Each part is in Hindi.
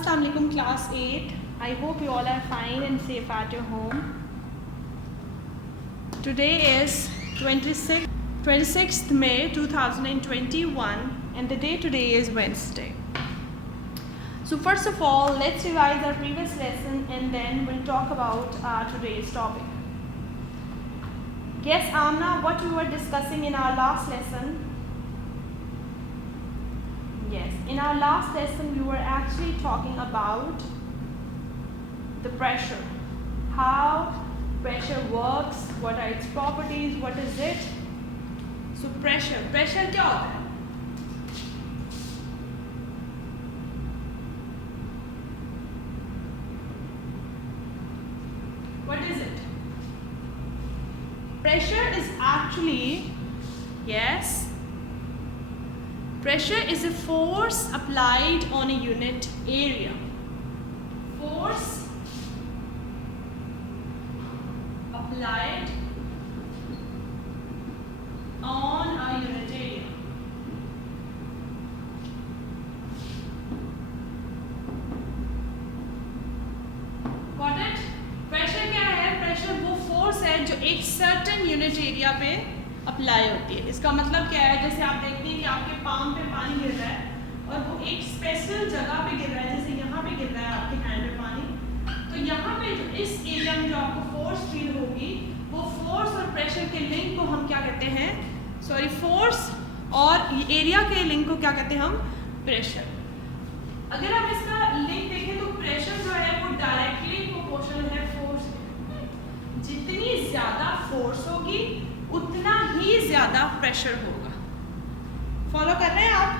Assalamu alaikum class 8. I hope you all are fine and safe at your home. Today is 26th May 2021 and the day today is Wednesday. So first of all, let's revise our previous lesson and then we'll talk about today's topic. Yes, Amna, what we were discussing in our last lesson? Yes, in our last lesson we were actually talking about the pressure, how pressure works, what are its properties, what is it. So pressure क्या होता है? What is it? Pressure is actually, yes, pressure is a force applied on a unit area. Force applied on a unit area. Got it? Pressure क्या है? Pressure वो force है जो एक certain unit area पे अप्लाई होती है. इसका मतलब क्या है? जैसे आप देखते हैं कि आपके पाम पे पानी गिर रहा है और वो एक स्पेशल जगह पे गिर रहा है, जैसे यहाँ पे गिर रहा है आपके हैंड पे पानी, तो यहाँ पे जो इस एरिया में जो आपको फोर्स फील होगी, वो फोर्स और प्रेशर के लिंक को हम क्या कहते हैं? सॉरी, फोर्स और एरिया के लिंक को क्या कहते हैं हम? प्रेशर. अगर हम इसका लिंक देखें तो प्रेशर जो है वो डायरेक्टली प्रोपोर्शनल है फोर्स के. जितनी ज्यादा फोर्स होगी उतना ही ज्यादा प्रेशर होगा. फॉलो कर रहे हैं आप?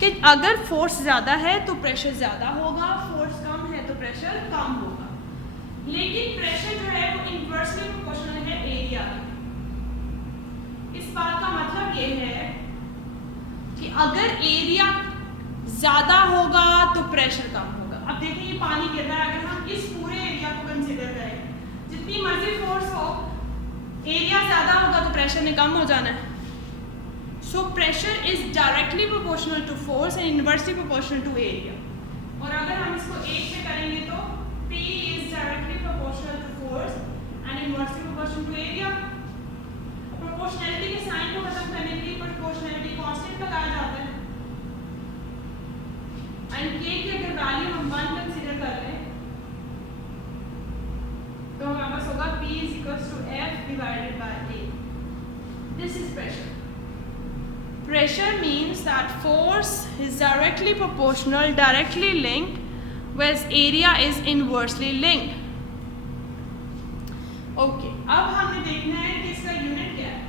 कि अगर फोर्स ज्यादा है तो प्रेशर ज्यादा होगा, फोर्स कम है तो प्रेशर कम होगा. लेकिन प्रेशर जो है वो इनवर्सली प्रोपोर्शनल है एरिया के. इस बात का मतलब ये है कि अगर एरिया ज्यादा होगा तो प्रेशर कम होगा. अब देखिए ये पानी गिर रहा है, अगर हम इस पूरे एरिया को कंसीडर करें, जितनी मर्जी फोर्स हो, एरिया ज्यादा होगा तो प्रेशर ने कम हो जाना है. So pressure is directly proportional to force and inversely proportional to area. और अगर हम इसको एक पे करेंगे तो P is directly proportional to force and inversely proportional to area. Proportionality के साइन को खत्म करने के लिए proportionality constant लगाया जाता है. And K की अगर वैल्यू हम 1 कंसीडर कर लें तो हमारे पास होगा P is equals to F divided by A. This is pressure. Pressure means that force is directly proportional, directly linked, whereas area is inversely linked. Okay, अब हमें देखना है कि इसका यूनिट क्या है.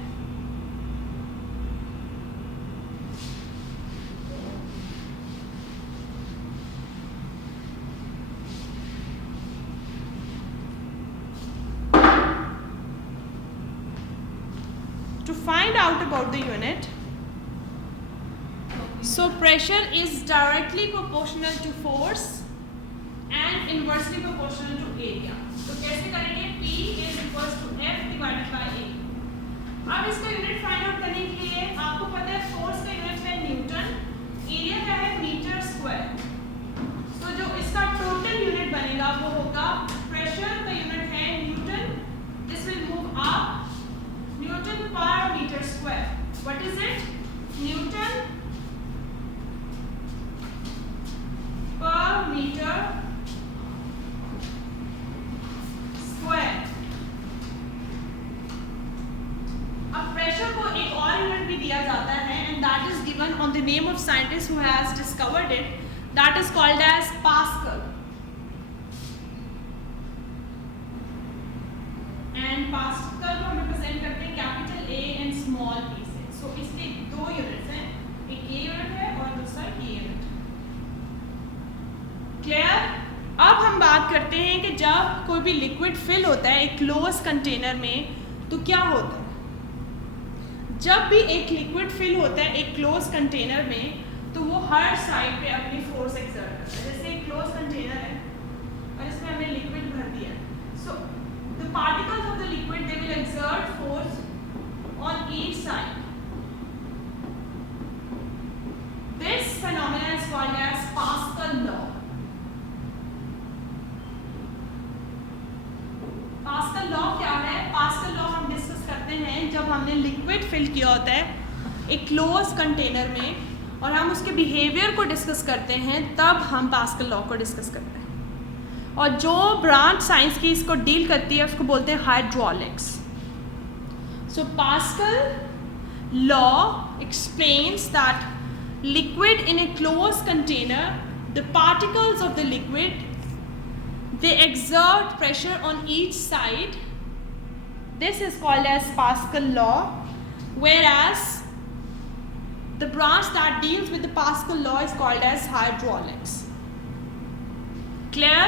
To find out about the unit, so pressure is directly proportional to force and inversely proportional to area. तो कैसे करेंगे? P is equals to F divided by A. अब इसका यूनिट फाइंड आउट करने के लिए आपको पता है फोर्स का यूनिट है न्यूटन, एरिया का है मीटर स्क्वायर. तो जो इसका टोटल यूनिट बनेगा वो होगा, प्रेशर का यूनिट है newton, this will move up, newton per metre square. What is it? Newton per metre square. अब प्रेशर को एक और यूनिट भी दिया जाता है and that is given on the name of scientist who has discovered it, that is called as Pascal. And Pascal को हम represent करते हैं capital A and small p से. So इसके दो यूनिट्स हैं, एक ये यूनिट है और दूसरा ये यूनिट. क्लियर? अब हम बात करते हैं कि जब कोई भी लिक्विड फिल होता है एक क्लोज कंटेनर में तो क्या होता है. जब भी एक लिक्विड फिल होता है एक क्लोज कंटेनर में तो वो हर साइड पे अपनी फोर्स एक्सर्ट करता है. जैसे एक क्लोज कंटेनर है और इसमें हमने लिक्विड भर दिया, so the particles of the liquid they will exert force on each side. This phenomenon is called as Pascal law. मतलब हमने लिक्विड फिल किया होता है एक क्लोज कंटेनर में और हम उसके बिहेवियर को डिस्कस करते हैं, तब हम पास्कल लॉ को डिस्कस करते हैं। और जो ब्रांच साइंस की इसको डील करती है उसको बोलते हैं hydraulics. So pascal law explains that liquid in A close container, the particles of the liquid, they exert pressure on each side. This is called as Pascal law, whereas the branch that deals with the Pascal law is called as hydraulics. Clear?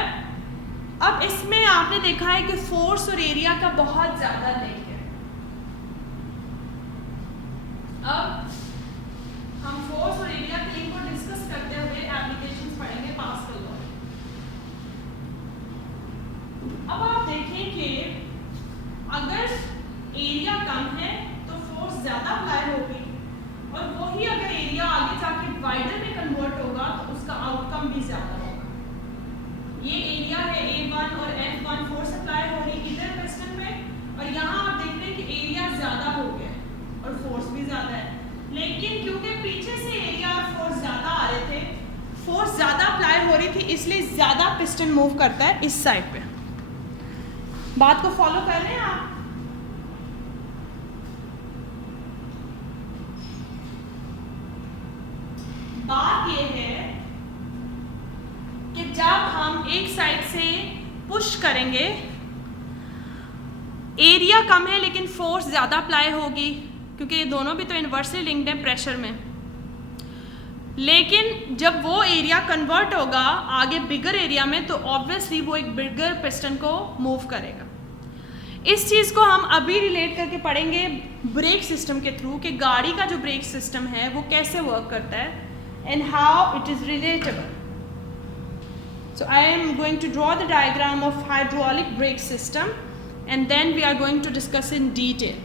अब इसमें आपने देखा है कि फोर्स और एरिया का बहुत ज़्यादा लिंक है। अब हम फोर्स और एरिया के लिंक को डिस्कस करते हुए एप्लीकेशंस पढ़ेंगे पास्कल लॉ। अब आप देखें कि अगर एरिया कम है तो फोर्स ज़्यादा अप्लाई होगी, और वही अगर एरिया आगे जाके वाइडर में कन्वर्ट होगा तो उसका आउटकम भी ज़्यादा होगा। ये एरिया है A1 और F1, फोर्स अप्लाई हो रही इधर पिस्टन में, और यहाँ आप देख रहे हैं कि एरिया ज़्यादा हो गया और फोर्स भी ज़्यादा है, लेकिन क्योंकि पीछे से एरिया और फोर्स ज़्यादा आ रहे थे, फोर्स ज़्यादा अप्लाई हो रही थी, इसलिए ज़्यादा पिस्टन मूव करता है इस साइड पे। बात को फॉलो कर रहे हैं आप? बात ये है कि जब हम एक साइड से पुश करेंगे, एरिया कम है लेकिन फोर्स ज़्यादा अप्लाई होगी, क्योंकि ये दोनों भी तो इनवर्सली लिंक्ड है प्रेशर में। लेकिन जब वो एरिया कन्वर्ट होगा आगे बिगर एरिया में, तो ऑब्वियसली वो एक बिगर पिस्टन को मूव करेगा। इस चीज़ को हम अभी रिलेट करके पढ़ेंगे ब्रेक सिस्टम के थ्रू, कि गाड़ी का जो ब्रेक सिस्टम है वो कैसे वर्क करता है and how it is relatable. So I am going to draw the diagram of hydraulic brake system and then we are going to discuss in detail.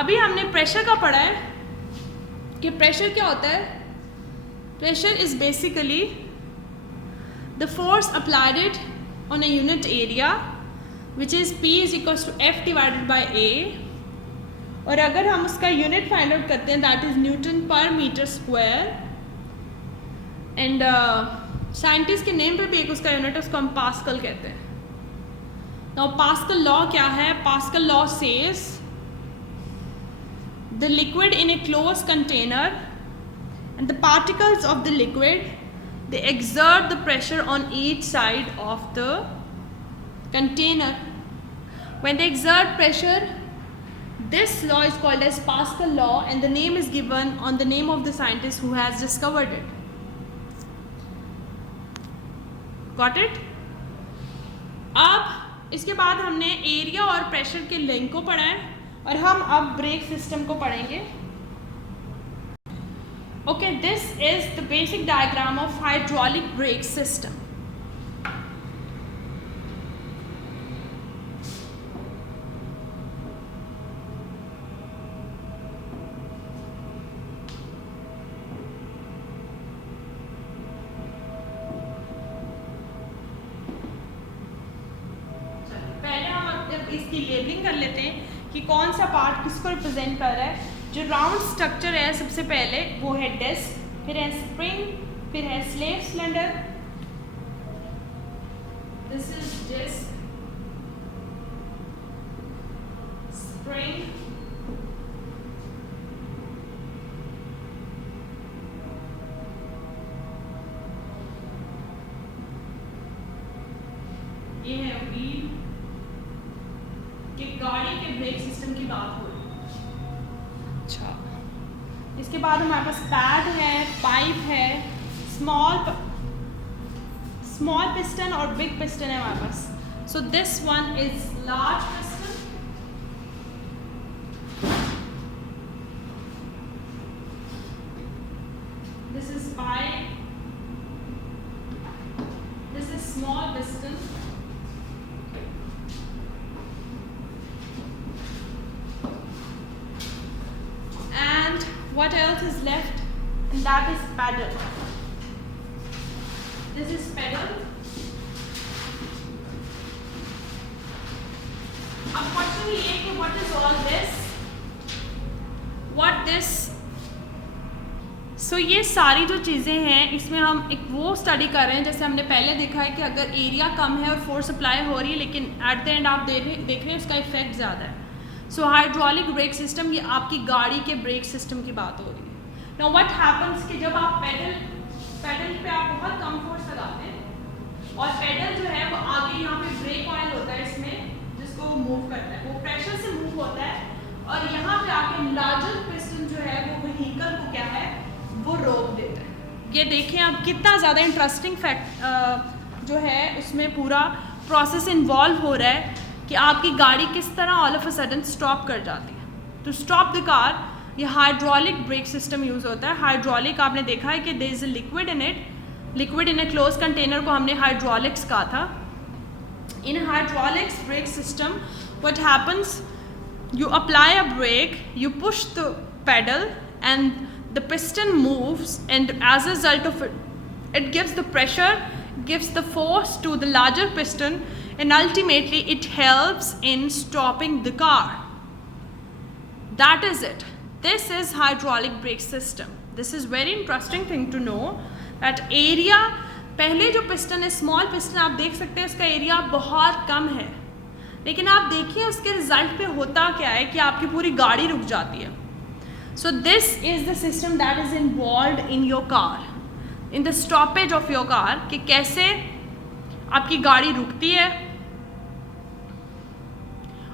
अभी हमने प्रेशर का पढ़ा है कि प्रेशर क्या होता है। Pressure is basically the force applied on a unit area, which is P is equals to F divided by A, और अगर हम उसका यूनिट फाइंड आउट करते हैं that is Newton per metre square, and scientist के नेम पे भी एक उसका यूनिट है, उसको हम पास्कल कहते हैं। नाउ पास्कल लॉ क्या है? Pascal law says the liquid in A close container and the particles of the liquid, they exert the pressure on each side of the container. When they exert pressure, this law is called as Pascal law, and the name is given on the name of the scientist who has discovered it. Got it? अब इसके बाद हमने एरिया और प्रेशर के लिंक को पढ़ा है, और हम अब ब्रेक सिस्टम को पढ़ेंगे। Okay, this is the basic diagram of hydraulic brake system. पहले हम इसकी लेबलिंग कर लेते हैं कि कौन सा पार्ट किसको रिप्रेजेंट कर रहा है। जो राउंड स्ट्रक्चर है सबसे पहले वो है डिस्क, फिर है स्प्रिंग, फिर है slave cylinder. This is disc, spring, ये है व्हील। कि गाड़ी के ब्रेक सिस्टम की बात हो रही है। अच्छा, इसके बाद हमारे पास पैड है, पाइप है, स्मॉल पिस्टन और बिग पिस्टन है हमारे पास। So this one is large piston, this is pipe, this is small piston, what else is left, and that is paddle. This is pedal. अब question ये कि what is all this? This, so ये सारी जो चीज़ें हैं इसमें हम एक वो स्टडी कर रहे हैं जैसे हमने पहले देखा है कि अगर एरिया कम है और फोर्स अप्लाई हो रही है लेकिन एट द एंड आप देख रहे हैं उसका इफेक्ट ज़्यादा है। सो हाइड्रोलिक ब्रेक सिस्टम, ये आपकी गाड़ी के ब्रेक सिस्टम की बात हो रही है। नाउ व्हाट हैपन्स कि जब आप पेडल पे आप बहुत कम फोर्स लगाते हैं और पेडल जो है वो आगे यहाँ पे ब्रेक ऑयल होता है इसमें जिसको मूव करता है, वो प्रेशर से मूव होता है और यहाँ पे आके लार्जर पिस्टन जो है वो व्हीकल को क्या है वो रोक देता है। ये देखें आप कितना ज़्यादा इंटरेस्टिंग फैक्ट जो है उसमें पूरा प्रोसेस इन्वॉल्व हो रहा है कि आपकी गाड़ी किस तरह all of a sudden stop कर जाती है। टू स्टॉप द कार ये हाइड्रोलिक ब्रेक सिस्टम यूज़ होता है। हाइड्रोलिक आपने देखा है कि there is a liquid in it, liquid in a close container को हमने हाइड्रोलिक्स कहा था। In hydraulics brake system what happens, you apply a brake, you push the pedal and the piston moves, and as a result of it, it gives the pressure, gives the force to the larger piston, and ultimately it helps in stopping the car. That is it. This is hydraulic brake system. This is very interesting thing to know that area, पहले जो piston है small piston आप देख सकते हैं उसका एरिया बहुत कम है, लेकिन आप देखिए उसके रिजल्ट पे होता क्या है कि आपकी पूरी गाड़ी रुक जाती है। So this is the system that is involve in your car, in the stoppage of your car, कि कैसे आपकी गाड़ी रुकती है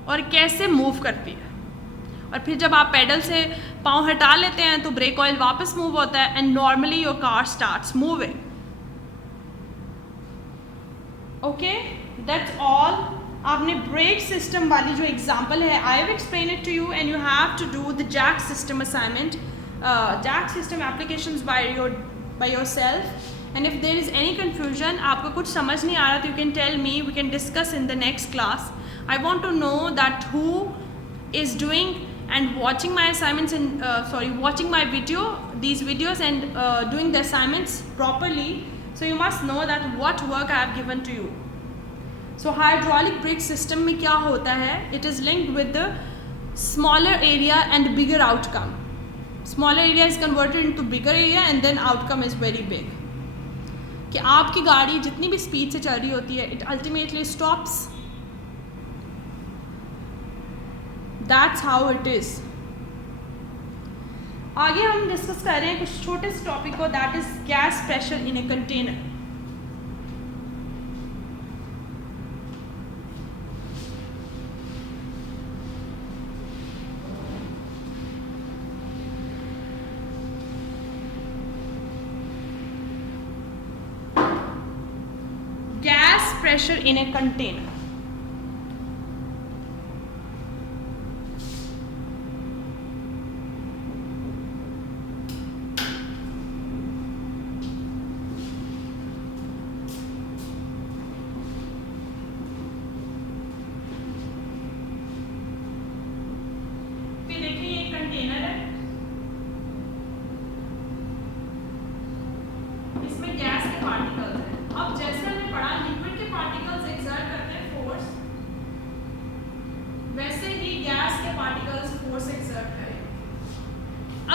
और कैसे मूव करती है। और फिर जब आप पेडल से पाँव हटा लेते हैं तो ब्रेक ऑयल वापस मूव होता है and normally your car starts moving. Okay, that's all. आपने ब्रेक सिस्टम वाली जो एग्जांपल है I have explain it to you and you have to do the jack system assignment, jack system applications by yourself. And if there is any confusion, आपको कुछ समझ नहीं आ रहा तो you can tell me, we can discuss in the next class. I want to know that who is doing and watching my assignments and watching my these videos and doing the assignments properly, so you must know that what work I have given to you. So hydraulic brake system में क्या होता है, it is linked with the smaller area and bigger outcome. Smaller area is converted into bigger area and then outcome is very big. कि आपकी गाड़ी जितनी भी स्पीड से चल रही होती है it ultimately stops. That's how it is. आगे हम डिस्कस कर रहे हैं कुछ छोटे से टॉपिक को, that is gas pressure in a container. Gas pressure in a container.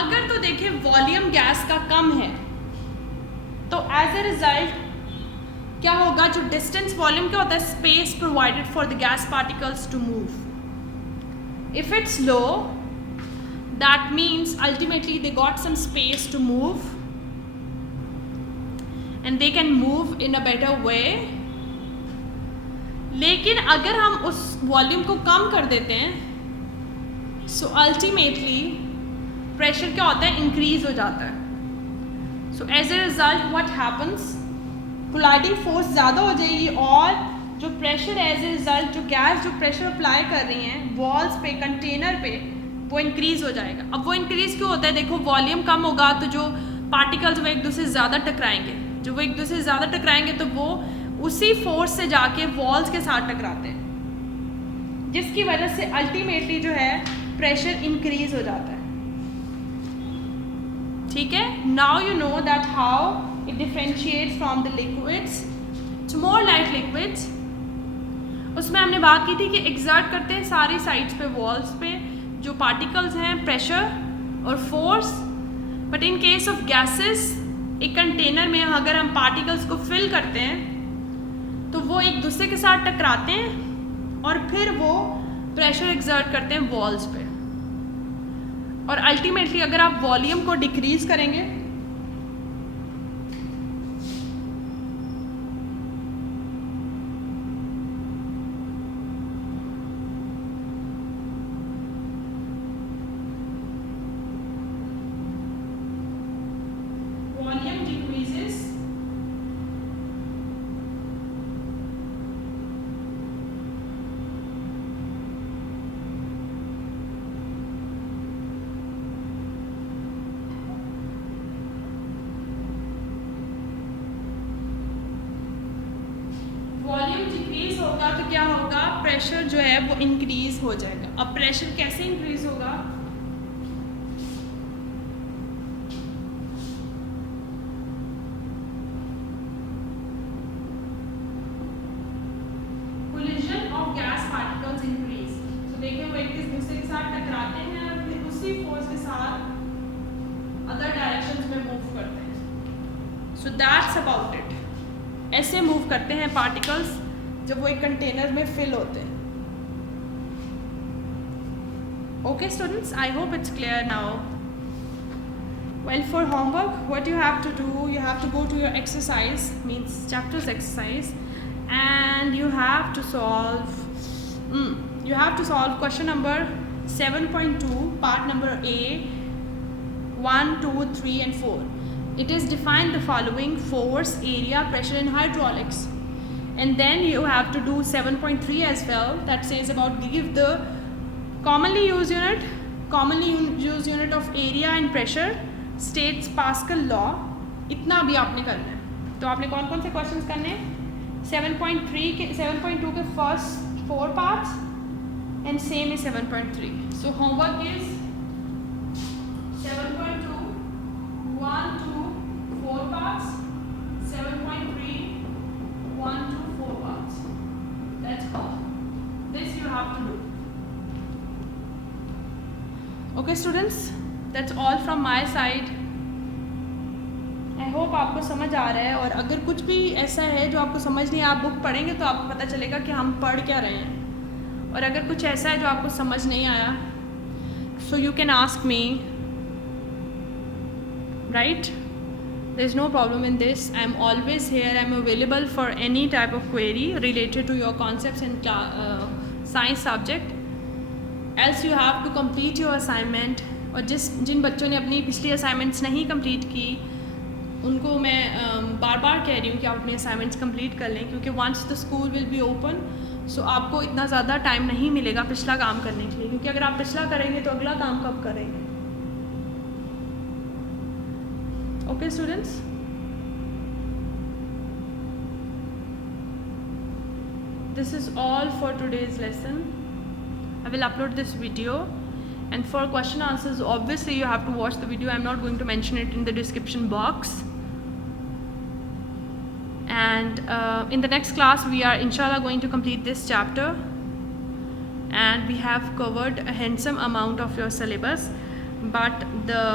अगर तो देखिए वॉल्यूम गैस का कम है तो एज ए रिजल्ट क्या होगा, जो डिस्टेंस वॉल्यूम क्या होता है, space provided for the gas particles to move. If it's low that means ultimately they got some space to move and they can move in a better way. लेकिन अगर हम उस वॉल्यूम को कम कर देते हैं सो अल्टीमेटली प्रेशर क्या होता है, इंक्रीज हो जाता है। So as a result what happens, colliding force ज़्यादा हो जाएगी और जो प्रेशर एज ए रिजल्ट जो गैस जो प्रेशर अप्लाई कर रही हैं वॉल्स पे कंटेनर पे वो इंक्रीज हो जाएगा। अब वो इंक्रीज क्यों होता है, देखो वॉल्यूम कम होगा तो जो पार्टिकल्स वो एक दूसरे से ज़्यादा टकराएंगे, जो वो एक दूसरे से ज़्यादा टकराएंगे तो वो उसी फोर्स से जाके वॉल्स के साथ टकराते हैं, जिसकी वजह से अल्टीमेटली जो है प्रेशर इंक्रीज हो जाता है। ठीक है, now you know that how it differentiates from the liquids to more light liquids. उसमें हमने बात की थी कि एक्सर्ट करते हैं सारी साइड्स पे वॉल्स पे जो पार्टिकल्स हैं प्रेशर, और force. But in case of gases, एक कंटेनर में अगर हम पार्टिकल्स को फिल करते हैं तो वो एक दूसरे के साथ टकराते हैं और फिर वो प्रेशर एक्सर्ट करते हैं वॉल्स पे। और अल्टीमेटली अगर आप वॉल्यूम को डिक्रीज करेंगे होगा तो क्या होगा, प्रेशर जो है वो इंक्रीज हो जाएगा। अब प्रेशर कैसे इंक्रीज होगा, collision of gas particles increase. तो देखिए वो एक दूसरे के साथ टकराते हैं और फिर उसी फोर्स के साथ अदर डायरेक्शंस में मूव करते हैं। So that's about it. ऐसे मूव करते हैं पार्टिकल्स जब वो एक कंटेनर में फिल होते हैं। Okay students, I hope it's clear now. Well, for homework, what you have to do, you have to go to your exercise, means chapters exercise, and you have to solve question number 7.2, part number A, 1, 2, 3 and 4. It is defined the following: force, area, pressure and hydraulics. And then you have to do 7.3 as well, that says about give the commonly used unit of area and pressure, states Pascal law. इतना भी आपने करना है। तो आपने कौन कौन से क्वेश्चंस करने हैं, 7.3 के 7.2 के first 4 parts and same is 7.3. So homework is 7.2 1 to 4 parts, 7.3 1 to 4 parts. That's all. This you have to do. Okay students, that's all from my side. I hope आपको समझ आ रहा है, और अगर कुछ भी ऐसा है जो आपको समझ नहीं, आप बुक पढ़ेंगे तो आपको पता चलेगा कि हम पढ़ क्या रहे हैं। और अगर कुछ ऐसा है जो आपको समझ नहीं आया, so you can ask me, right? There's no problem in this. I'm always here. I'm available for any type of query related to your concepts in science subject. Else you have to complete your assignment. और जिन बच्चों ने अपनी पिछली असाइनमेंट्स नहीं कंप्लीट की, उनको मैं बार बार कह रही हूँ कि आप अपनी असाइनमेंट्स कंप्लीट कर लें, क्योंकि once the school will be open, so आपको इतना ज़्यादा टाइम नहीं मिलेगा पिछला काम करने के लिए, क्योंकि अगर आप पिछला करेंगे तो अगला काम कब करेंगे। Okay students, this is all for today's lesson. I will upload this video, and for question answers obviously you have to watch the video. I'm not going to mention it in the description box. And in the next class we are inshallah going to complete this chapter, and we have covered a handsome amount of your syllabus, but the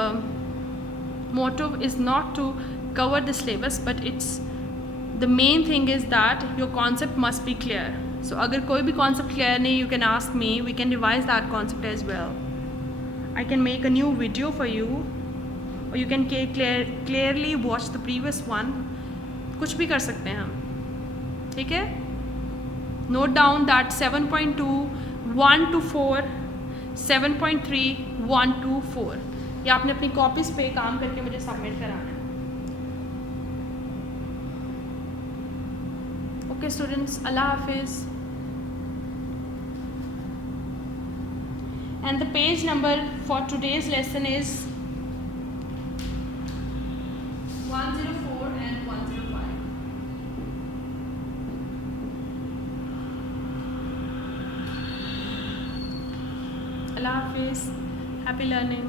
motto is not to cover the syllabus, but it's the main thing is that your concept must be clear. So अगर कोई भी concept clear नहीं, you can ask me, we can revise that concept as well. I can make a new video for you, or you can clearly watch the previous one. कुछ भी कर सकते हैं हम, ठीक है? Note down that 7.2 1 to 4, 7.3 1 to 4. या आपने अपनी कॉपीज पे काम करके मुझे सबमिट कराना है। Okay students, Allah Hafiz. And the page number for today's lesson is 104 and 105. Allah Hafiz, happy learning.